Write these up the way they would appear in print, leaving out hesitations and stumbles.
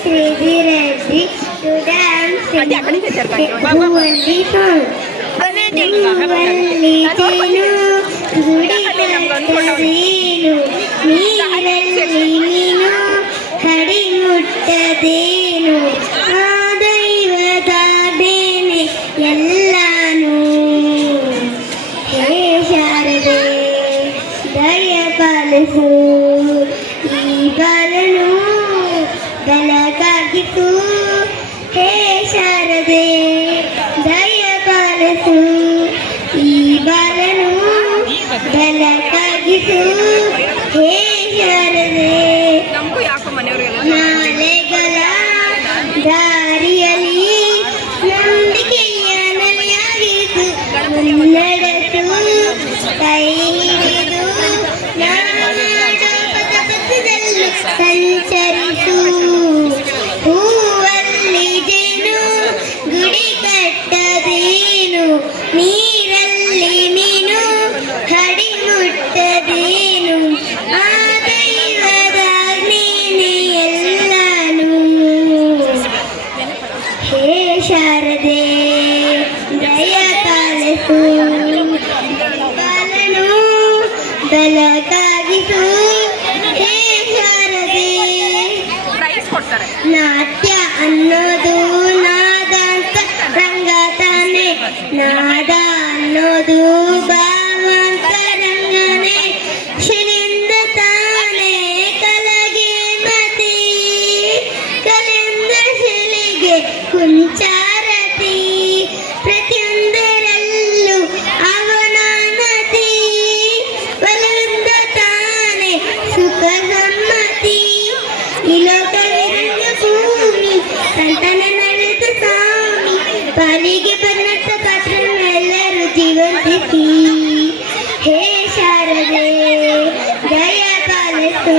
Ready to dance in ಹೂವಲ್ಲಿ song. ಹೂವಲ್ಲಿ ತೇನು ಗುಡಿ ಕಟ್ಟದೇನು ನೀರಲ್ಲಿ ನೀನು ಹಡಿ ಮುಟ್ಟದೇನು ಆ ದೈವದಾದೇನೆ ಎಲ್ಲಾನು ಹೇ ಶಾರದೆ ದಯ ಪಾಲಿಸು ಈ ಬಾಲನು ಬೆಳಕಾಗಿಸು ಹೇ ಶಾರದೆ ದಯ ಪಾಲಿಸು ಈ ಬಾಲನು ಬೆಳಕಾಗಿಸು ಹೇ ಶಾರದೆ ನಾಳೆಗಳ ದಾರಿಯಲ್ಲಿ ನಂಬಿಕೆಯ ನೆಲೆಯಾಗಿಸು ಮುನ್ನಡೆಸು ಕೈ ಹಿಡಿದು ನಾಡೋ ಪಥದಲ್ಲೂ ಸಂಚರಿಸು ಹೂವಲ್ಲಿ ಜೇನು ಗುಡಿ ಕಟ್ಟದೇನು ನೀರಲ್ಲಿ ಮೀನು ಹಡಿ ಮುಟ್ಟದೇನು ಆ ದೈವದ ನೀನೆ ಎಲ್ಲಾನು ಹೇ ಶಾರದೆ ದಯ ಪಾಲಿಸು ಬಾಲನು ಬೆಳಕಾಗಿಸು ಹೇ ಶಾರದೆ ನಾಟ್ಯ ಅನ್ನೋದು ನಾದ ಅಂತ ರಂಗ ತಾನೆ ನಾದ ಅನ್ನೋದು ಭಾವ ಅಂತ ರಂಗನೆ ಶಿಲಿಂದ ತಾನೆ ಕಲಗೆ ಮತಿ ಕಲೆಂದ ಶಿಲಿಗೆ ಕುಂಚಾರತಿ ಪ್ರತಿಯೊಂದರಲ್ಲೂ ಅವನಾನತಿ ಬಲಂದ ತಾನೆ ಸುಖ ಸಮ್ಮತಿ ಇಲೋಕವಿರುವ ಭೂಮಿ ಸಂತನ ನಡೆದ ಸ್ವಾಮಿ ಪಾಲಿಗೆ ಬನ್ನತ್ತ ಪಾತ್ರನೆಲ್ಲರೂ ಜೀವಂತಿಸಿ ಹೇ ಶಾರದೆ ದಯ ಪಾಲಿಸು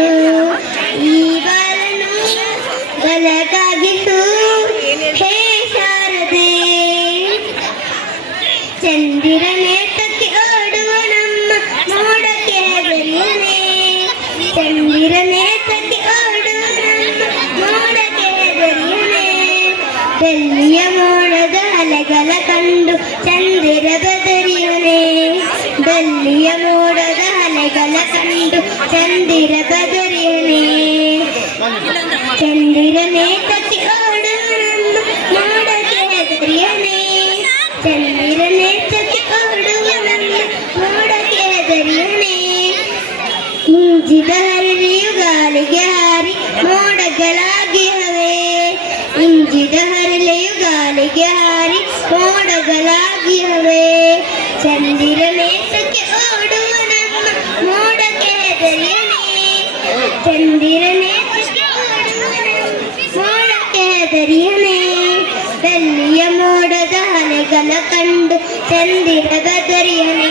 ಈ ಬಾಲನು ಬೆಳಕಾಗಿಸು ಹೇ ಶಾರದೆ ಚಂದಿರನೇ ತಕ್ಕಿ ಓಡುವ ನಮ್ಮ ಮೋಡಕ್ಕೆ ಬೆರಿಯನೆ ಚಂದಿರನೇ ತಕ್ಕಿ ಓಡುವ ನಮ್ಮ ಮೋಡಕ್ಕೆ ಬೆರಿಯನೆ ಬೆಳ್ಳಿಯ ಮೋಡದ ಅಲೆಗಳ ಕಂಡು ಚಂದಿರ ಬದರಿಯನೆ ಬೆಳ್ಳಿಯ ಮೋಡದ ಅಲೆಗಳ ಕಂಡು ಚಂದಿರ ಬದರಿಯನೆ ಚಂದಿರನೇ ತಕ್ಕಿ ಓಡುವ ನಮ್ಮ ಮೋಡಕ್ಕೆ ಬೆರಿಯನೆ ಚಂದಿರನೇ ತಕ್ಕಿ ಓಡುವ ನಮ್ಮ ಮೋಡಕ್ಕೆ ಬೆರಿಯನೆ ಇಂಜಿದ ಹರಿಯು ಗಾಳಿಗೆ ಹಾರಿ ಮೋಡಗಳಾಗಿ ಹವೆ ಇಂಜಿದ ಹರಳೆಯು ಗಾಳಿಗೆ ಹಾರಿ ಮೋಡಗಳಾಗಿ ಹವೆ ಚಂದಿರನೇ ತಕ್ಕೆ ಓಡುವ ನಮ್ಮ ಮೋಡಕ್ಕೆ ಹೆದರಿಯನೆ ಚಂದಿರನೇ ತಕ್ಕೆ ಓಡುವ ನಮ್ಮ ಮೋಡಕ್ಕೆ ಹೆದರಿಯನೆ ಬೆಳ್ಳಿಯ ಮೋಡದ ಅಲೆಗಳ ಕಂಡು ಚಂದಿರ ಗದರಿಯನೆ